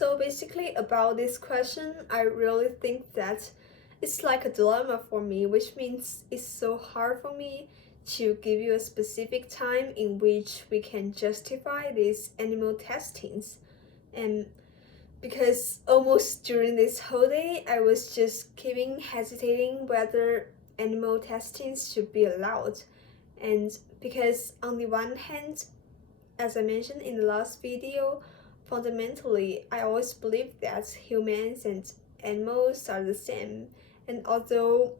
So basically about this question, I really think that it's like a dilemma for me, which means it's so hard for me to give you a specific time in which we can justify these animal testings. And because almost during this whole day, I was just keeping hesitating whether animal testings should be allowed. And because on the one hand, as I mentioned in the last video, fundamentally, I always believe that humans and animals are the same. And although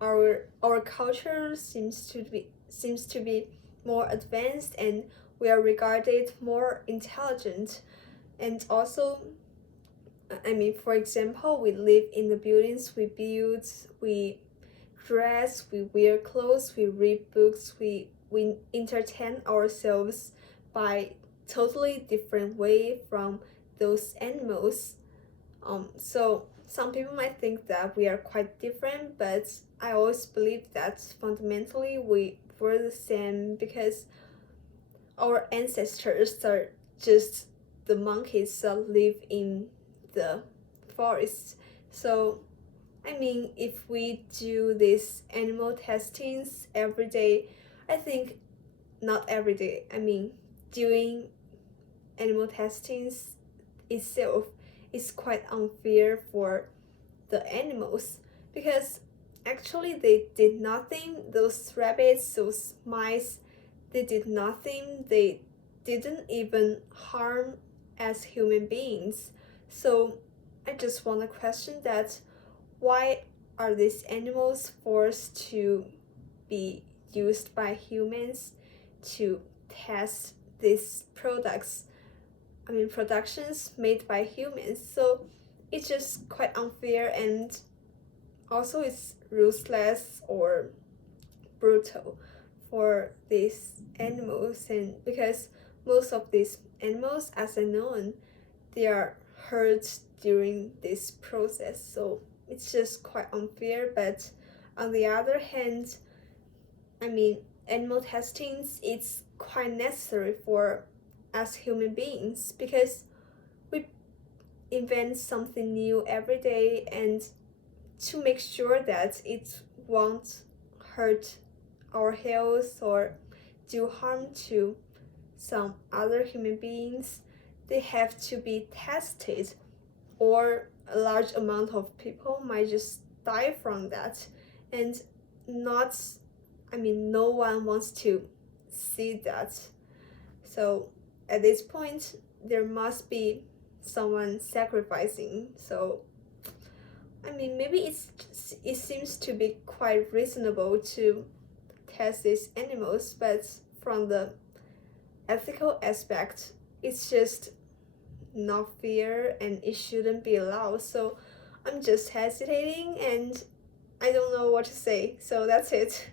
our culture seems to be more advanced and we are regarded more intelligent, and also for example, we live in the buildings we build, we dress, we wear clothes, we read books, we entertain ourselves by totally different way from those animals. So some people might think that we are quite different, but I always believe that fundamentally we were the same because our ancestors are just the monkeys that live in the forest. So if we do these animal testings every day, I think not every day. Doing animal testings itself is quite unfair for the animals because actually they did nothing. Those rabbits, those mice, they did nothing. They didn't even harm as human beings. So I just want to question that why are these animals forced to be used by humans to test these productions made by humans? So it's just quite unfair, and also it's ruthless or brutal for these animals. And because most of these animals, as I know, they are hurt during this process, so it's just quite unfair. But on the other hand, animal testings, it's quite necessary for us human beings because we invent something new every day, and to make sure that it won't hurt our health or do harm to some other human beings, they have to be tested, or a large amount of people might just die from that. And not no one wants to see that. So at this point there must be someone sacrificing. So maybe it seems to be quite reasonable to test these animals, but from the ethical aspect, it's just not fair and it shouldn't be allowed. So I'm just hesitating and I don't know what to say. So that's it.